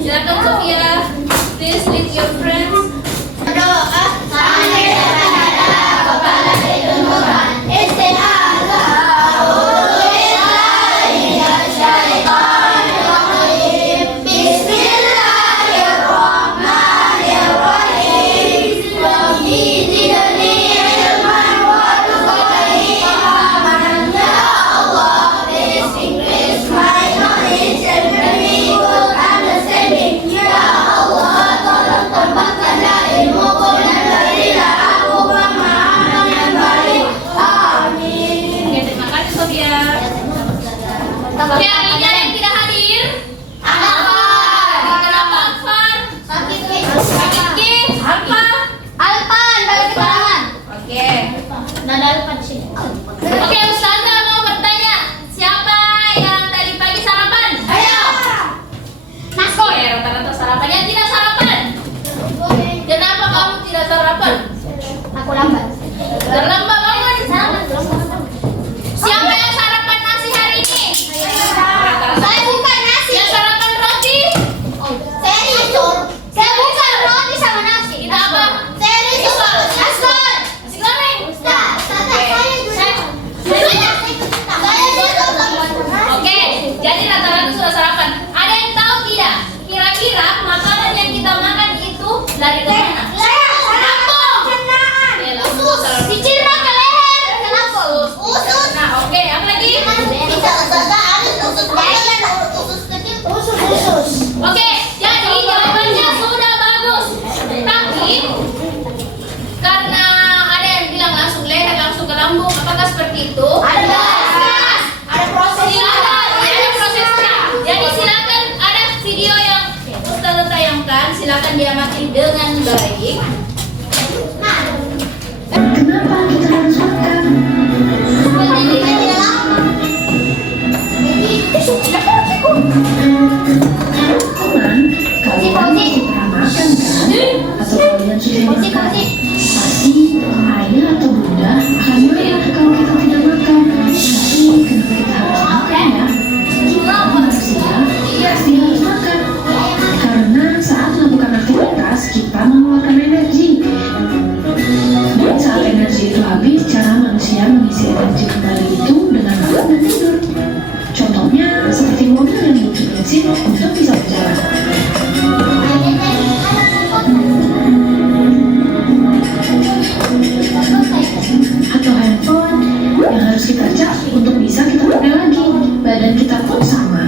Silakan Sofia, please lead your friends. Doa kepada Idul Quran Oke, ada yang tidak hadir? Kenapa Alfan? Sakit apa? Alpan, bagi keterangan. Oke. Nada Alpan di sini. Oke, Ustazah mau bertanya, siapa yang tadi pagi sarapan? Ayo. Oke, rata-rata sarapan. Yang tidak sarapan? Kenapa kamu tidak sarapan? Aku lambat. Terlambat bangun. Siapa yang sarapan nasi hari ini? Saya bukan nasi. Yang sarapan roti? Saya bukan roti sama nasi. Kita apa? Saya risol. Nasgor. Nasi goreng. Oke, jadi rata-rata sudah sarapan. Ada yang tahu tidak? Kira-kira makanan yang kita makan itu dari mana? Dicirma ke leher. Kenapa? Usus. Nah, oke, apa lagi? Usus. Oke, jadi jawabannya sudah bagus. Tapi karena ada yang bilang langsung leher, langsung ke lambung, apakah seperti itu? Ada proses. Silakan, ada prosesnya. Jadi silakan, ada video yang Ustazah tayangkan, silakan diamati dengan baik. Kenapa kita harus makan? Teman, kalian pasti pernah makan kan? Atau kalian sudah makan? Pasti ayah atau bunda akan marah kalau kita tidak makan. Tapi kenapa kita harus makan ya? Manusia pasti harus makan. Karena saat melakukan aktivitas kita mengeluarkan energi. Dan saat energi itu habis, cara manusia mengisi energi kembali itu dengan makan dan tidur. Contohnya seperti mobil yang butuh bensin untuk bisa berjalan. Atau handphone yang harus kita charge untuk bisa kita pakai lagi. Badan kita pun sama.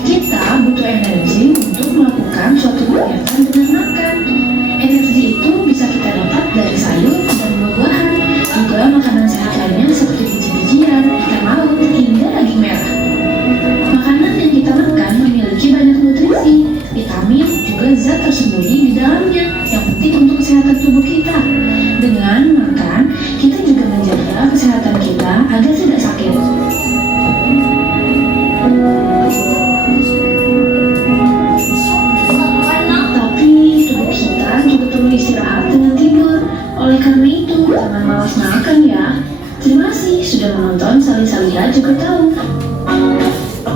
Kita butuh energi untuk melakukan suatu kegiatan dengan makan. Energi itu bisa kita dapat dari sayur dan buah-buahan, juga makanan sehat lainnya seperti biji-bijian, ikan laut, hingga daging merah. Makanan yang kita makan memiliki banyak nutrisi, vitamin, juga zat tersembunyi di dalamnya yang penting untuk kesehatan tubuh kita. Dengan makan, kita juga menjaga kesehatan kita agar tidak sakit. Istirahat dengan tidur. Oleh karena itu, jangan malas makan ya. Terima kasih sudah menonton Sali-Salihan juga tahu.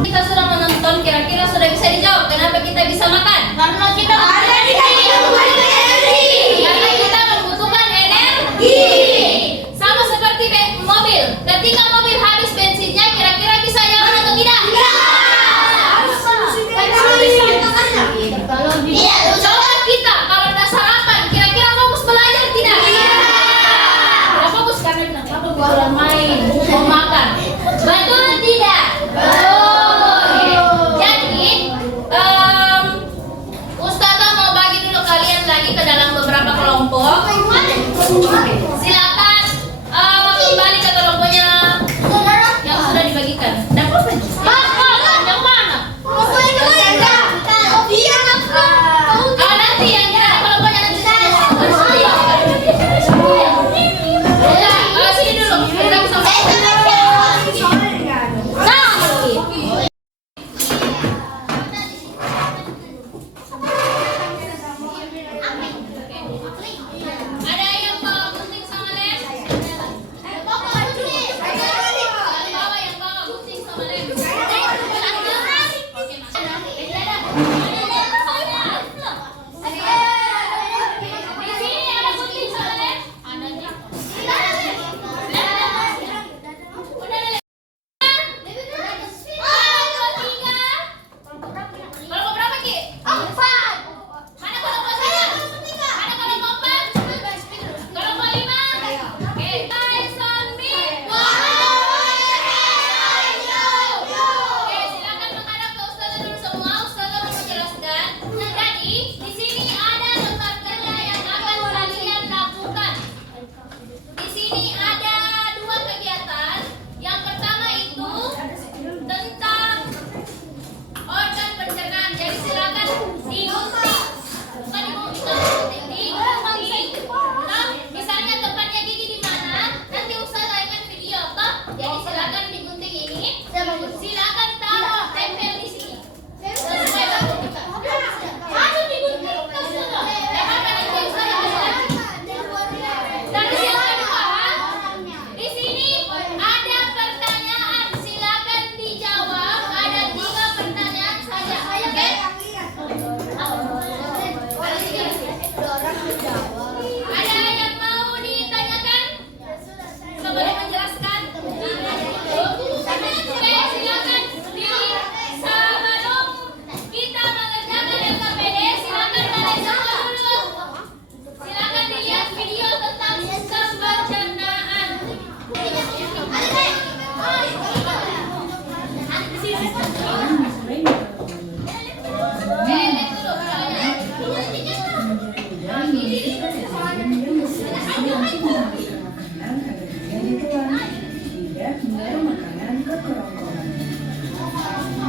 Kita sudah menonton, kira-kira sudah bisa dijawab kenapa kita bisa makan? Karena kita membutuhkan energi. Karena kita membutuhkan energi. Sama seperti mobil. Ketika mobil habis bensinnya, kira-kira bisa jalan atau tidak? Coba kita kalau ada sarapan, kira-kira fokus belajar tidak? Tidak fokus karena bilang kamu bukan main, mau makan. Betul tidak? Jadi, Ustazah mau bagi dulu kalian lagi ke dalam beberapa kelompok. Silakan kembali ke kelompoknya yang sudah dibagikan. Dan yang mana? Nanti yang di kelompoknya nanti sini dulu. Kita bisa ada yang bawa gunting sama lem? Bawa yang bawa gunting sama lem. Oke, Mas. Di sini ada gunting sama lem? Adanya. Udah ada lem? Kelompok berapa, Ki? Mana kelompok saya? Mana kelompok 4? Kelompok 5? Oke, guys, on me. Oke, silakan menghadap ke Ustazah dulu semua. Ustazah mau menjelaskan. Jadi, di sini ada daftar kerja yang akan kalian lakukan. Di sini ada 2 kegiatan. Yang pertama itu tentang organ pencernaan. Jadi silakan digunting. Bukan digunting, digunting. Nah, misalnya tempatnya gigi di mana? Nanti Ustazah akan video, toh? Jadi silakan digunting ini. Silakan taruh tempel di sini. Sesuai waktu kita. Harus digunting kan sudah. Jangan nanti Ustazah bilang. Terus yang kedua, di sini ada pertanyaan. Silakan dijawab. Ada 3 pertanyaan saja. Oke? Ada yang mau ditanyakan sebelum menjelaskan? Oke, silakan pilih sebelum kita mengerjakan LKPD. Silakan kalian semua dulu. Silakan dilihat video tentang sistem pencernaan. Tidak mendorong makanan ke kerongkongan.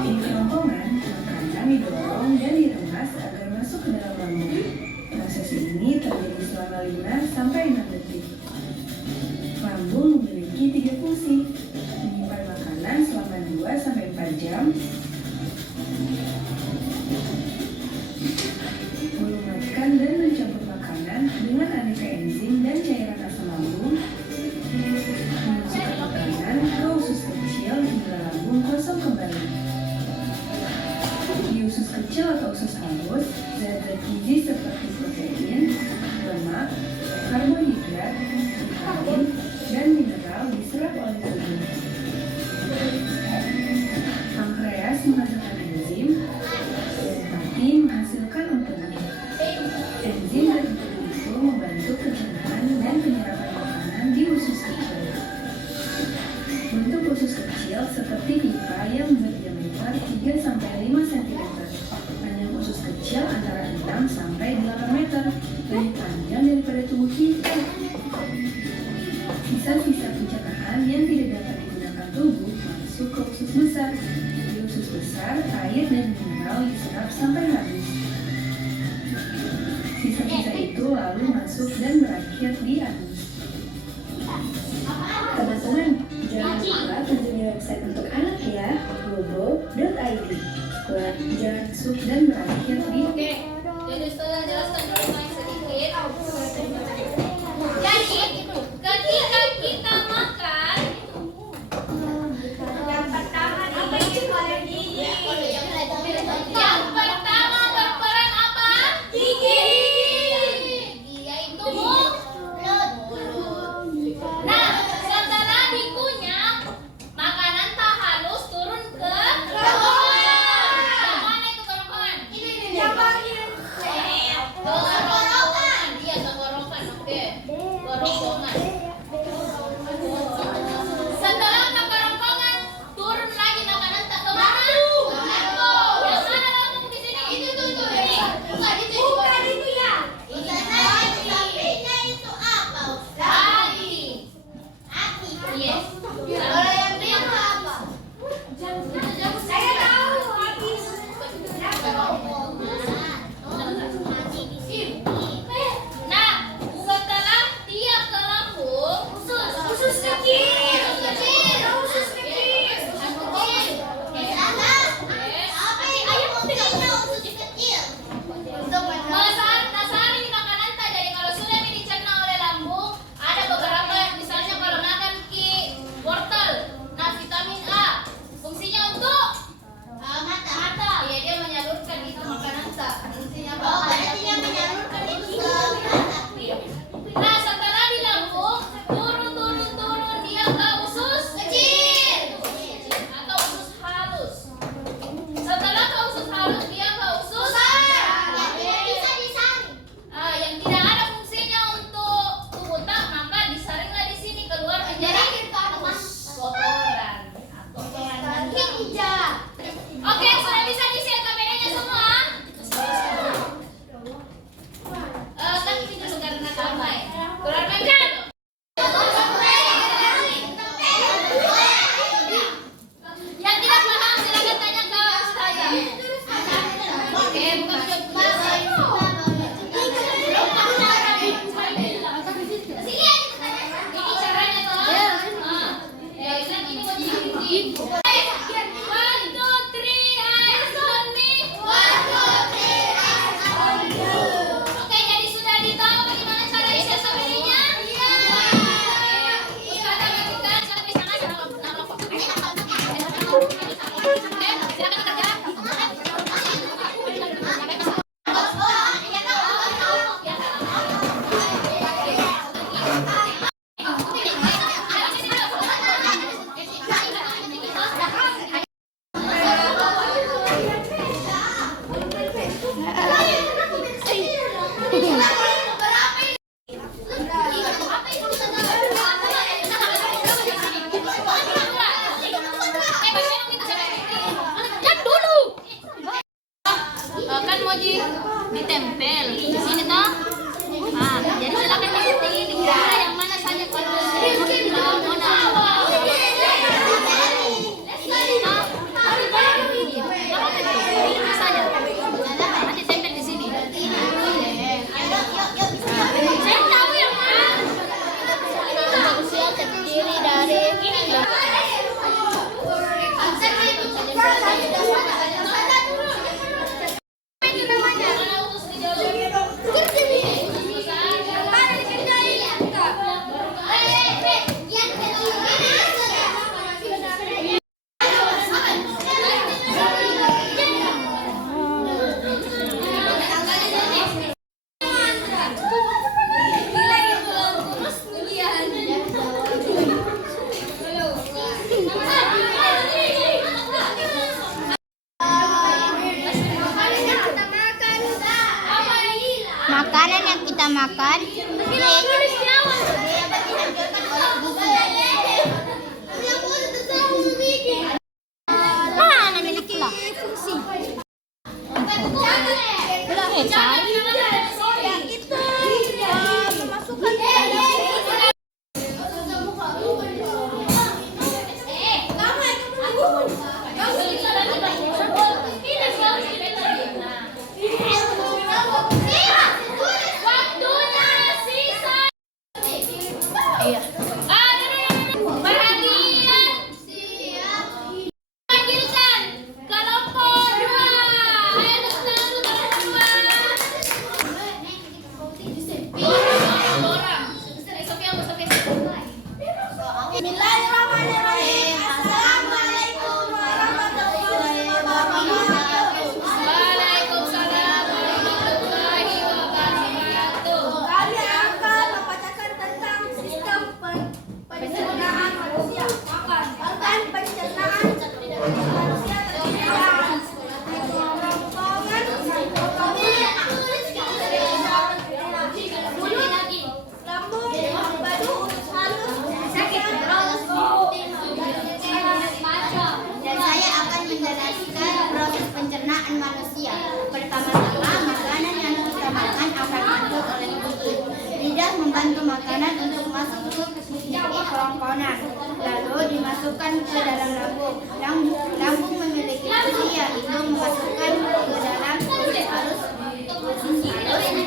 Di kerongkongan, makanan didorong dan diremas agar masuk ke dalam lambung. Proses ini terjadi selama 5 sampai 6 detik. Lambung memiliki 3 fungsi: menyimpan makanan selama 2 sampai 4 jam, melumatkan dan mencampur makanan dengan aneka enzim dan cairan asam lambung, memasukkan makanan ke usus kecil hingga lambung kosong kembali. Di usus kecil atau usus halus, zat-zat gizi seperti protein, lemak, karbohidrat, vitamin, dan mineral diserap oleh tubuh. Pankreas menghasilkan enzim, dan hati menghasilkan empedu. Enzim dan empedu itu membantu pencernaan dan penyerapan makanan di usus kecil. Bentuk usus kecil seperti pipa yang berdiameter 3 sampai 5 cm. Panjang usus kecil antara 6 sampai 8 meter, lebih panjang daripada tubuh kita. Sisa-sisa pencernaan yang tidak dapat digunakan tubuh masuk ke usus besar. Di usus besar, air dan mineral diserap sampai habis. Sisa-sisa itu lalu masuk dan berakhir di anus. Teman-teman, jangan lupa kunjungi website untuk anak ya, globo.id. Jangan masuk dan berakhir di Oke, jadi setelah jelaskan dulu main sedikit. Jadi, ketika kita makan, Pasien kita cek dulu. Kan mau ditempel di sini toh. Nah, jadi silakan diikuti dikira yang mana saja kalau nanti tempel di sini. Saya tahu yang mana. Manusia terdiri dari makanan yang kita makan mana miliklah fungsi Bismillahirrahmanirrahim. Assalamualaikum warahmatullahi wabarakatuh. Waalaikumsalam warahmatullahi wabarakatuh. Kami akan membacakan tentang sistem pencernaan manusia. Organ pencernaan manusia terdiri dari kerongkongan, mulut, lambung, empedu, usus halus, dan saya akan menjelaskan proses pencernaan manusia. Pertama-tama, makanan yang kita makan akan masuk oleh mulut. Lidah membantu makanan untuk masuk ke kerongkongan, lalu dimasukkan ke dalam lambung. Lambung memiliki fungsi yaitu memasukkan ke dalam usus halus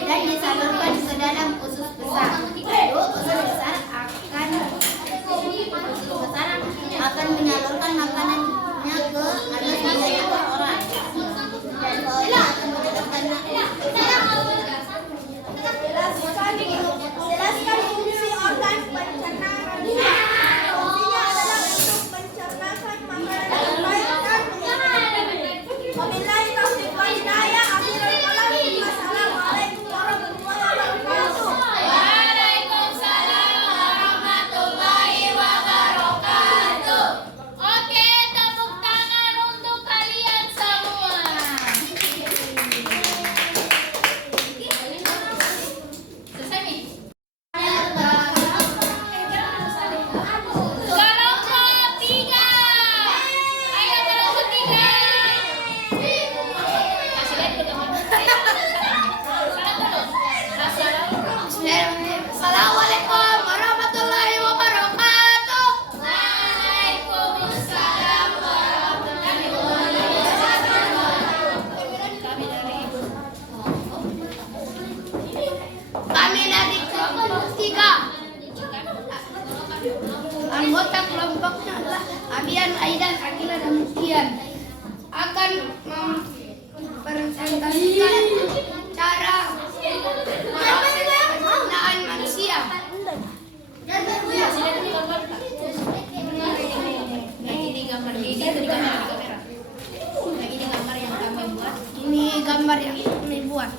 dan disalurkan ke dalam usus besar. Lalu usus besar akan menyalurkan makanannya ke anus menjadi kotoran dan kotoran akan menyebabkan jelaskan fungsi organ pencernaan manusia. Fungsinya adalah untuk mencernakan makanan yang baik dan menyenangkan. Wabillahi taufiq wal hidayah. Akhirul kalam. Wassalamualaikum warahmatullahi wabarakatuh. Waalaikumsalam warahmatullahi wabarakatuh. Oke, tepuk tangan untuk kalian semua. Selesai nih. Kelompok 3. Ayo kelompok 3. Kasih lihat dulu teman. Assalamualaikum warahmatullahi wabarakatuh. Waalaikumsalam warahmatullahi wabarakatuh. Kami dari kelompok 3. Anggota kelompoknya adalah Abian, Aidan, Akila, dan Mukian. Akan mempresentasikan cara proses pencernaan manusia. Ini gambar ini dari kamera. Ini gambar yang kami buat. Ini gambar yang kami buat.